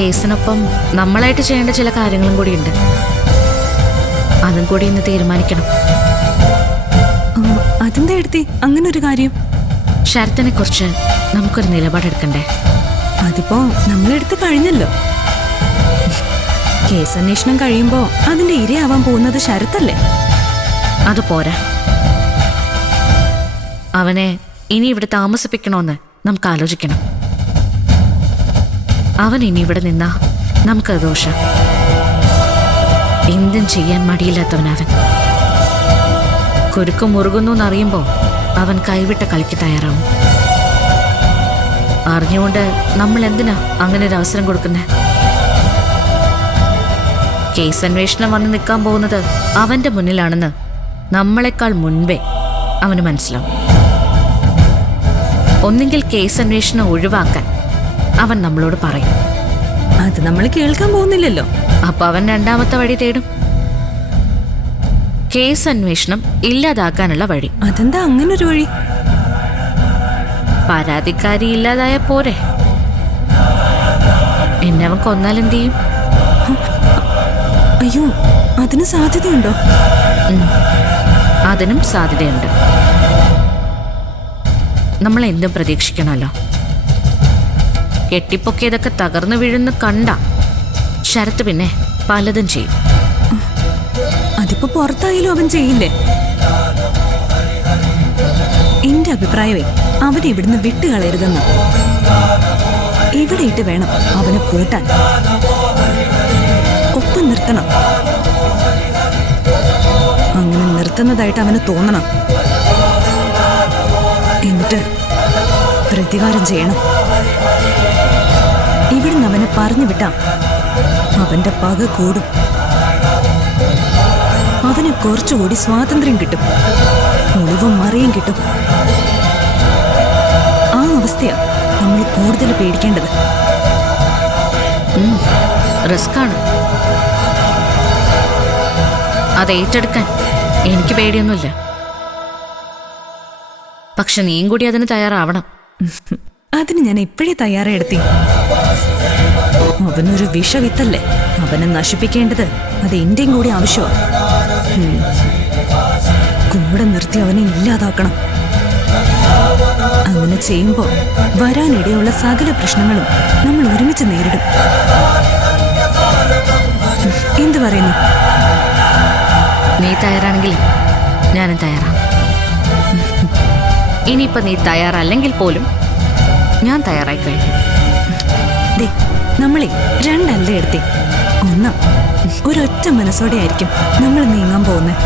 കേസിനൊപ്പം നമ്മളായിട്ട് ചെയ്യേണ്ട ചില കാര്യങ്ങളും കൂടിയുണ്ട്. അതും കൂടി ഇന്ന് തീരുമാനിക്കണം. അതെന്താ എടുത്തി അങ്ങനെ ഒരു കാര്യം? ശരത്തിനെ കുറിച്ച് നമുക്കൊരു നിലപാടെടുക്കണ്ടേ? അതിപ്പോ നമ്മളെടുത്ത് കഴിഞ്ഞല്ലോ. കേസന്വേഷണം കഴിയുമ്പോ അതിന്റെ ഇരയാവാൻ പോകുന്നത് ശരത്തല്ലേ? അത് പോരാ. അവനെ ഇനി ഇവിടെ താമസിപ്പിക്കണോന്ന് നമുക്ക് ആലോചിക്കണം. അവൻ ഇനി ഇവിടെ നിന്നാ നമുക്കത് ദോഷം. എന്തും ചെയ്യാൻ മടിയില്ലാത്തവനവൻ. കുരുക്ക് മുറുകുന്നു എന്നറിയുമ്പോ അവൻ കൈവിട്ട കളിക്ക് തയ്യാറാവും. അറിഞ്ഞുകൊണ്ട് നമ്മൾ എന്തിനാ അങ്ങനെ ഒരു അവസരം കൊടുക്കുന്നേ? കേസ് അന്വേഷണം വന്ന് നിൽക്കാൻ പോകുന്നത് അവന്റെ മുന്നിലാണെന്ന് നമ്മളെക്കാൾ മുൻപേ അവന് മനസ്സിലാവും. ഒന്നെങ്കിൽ കേസ് അന്വേഷണം ഒഴിവാക്കാൻ അവൻ നമ്മളോട് പറയും. അത് നമ്മൾ കേൾക്കാൻ പോകുന്നില്ലല്ലോ. അപ്പൊ അവൻ രണ്ടാമത്തെ വഴി തേടും. കേസ് അന്വേഷണം ഇല്ലാതാക്കാനുള്ള വഴി. അതെന്താ അങ്ങനൊരു വഴി? പരാതിക്കാരി ഇല്ലാതായ പോരെ? എന്നെ അവൻ കൊന്നാൽ എന്ത് ചെയ്യും? അയ്യോ, അതിന് സാധ്യതയുണ്ടോ? അതിനും സാധ്യതയുണ്ട്. നമ്മൾ എന്തും പ്രതീക്ഷിക്കണമല്ലോ. കെട്ടിപ്പൊക്കിയതൊക്കെ തകർന്നു വീഴുന്ന കണ്ട ശരത്ത് പിന്നെ പലതും ചെയ്യും. അതിപ്പോ പുറത്തായാലും അവൻ ചെയ്യില്ലേ? എന്റെ അഭിപ്രായമേ അവനെ ഇവിടുന്ന് വിട്ടുകളയരുതെന്ന്. ഇവിടെ ഇട്ട് വേണം അവനെ പൂട്ടാൻ. ഒപ്പം നിർത്തണം. അങ്ങനെ നിർത്തുന്നതായിട്ട് അവന് തോന്നണം. എന്നിട്ട് പ്രതികാരം ചെയ്യണം. ഇവിടുന്ന് അവനെ പറഞ്ഞു വിട്ടാ അവന്റെ പക കൂടും. അവന് കുറച്ചുകൂടി സ്വാതന്ത്ര്യം കിട്ടും. ഒളിവും മറിയും കിട്ടും. ആ അവസ്ഥയാ നമ്മൾ കൂടുതൽ പേടിക്കേണ്ടത്. റിസ്ക്കാണ്. അത് ഏറ്റെടുക്കാൻ എനിക്ക് പേടിയൊന്നുമില്ല. പക്ഷെ നീയും കൂടി അതിന് തയ്യാറാവണം. അതിന് ഞാൻ ഇപ്പോഴേ തയ്യാറെടുത്തി. അവനൊരു വിഷവിത്തല്ലേ. അവനെ നശിപ്പിക്കേണ്ടത് അത് എന്റെയും കൂടി ആവശ്യമാണ്. കൂടെ നിർത്തി അവനെ ഇല്ലാതാക്കണം. അങ്ങനെ ചെയ്യുമ്പോ വരാനിടയുള്ള സകല പ്രശ്നങ്ങളും നമ്മൾ ഒരുമിച്ച് നേരിടും. എന്തു പറയുന്നു? നീ തയ്യാറാണെങ്കിൽ ഞാനും തയ്യാറാണ്. ഇനിയിപ്പൊ നീ തയ്യാറല്ലെങ്കിൽ പോലും ഞാൻ തയ്യാറായി കഴിഞ്ഞു. നമ്മളെ രണ്ടല്ല എടുത്തേ. ഒരൊറ്റ മനസ്സോടെ ആയിരിക്കും നമ്മൾ നീങ്ങാൻ പോകുന്നത്.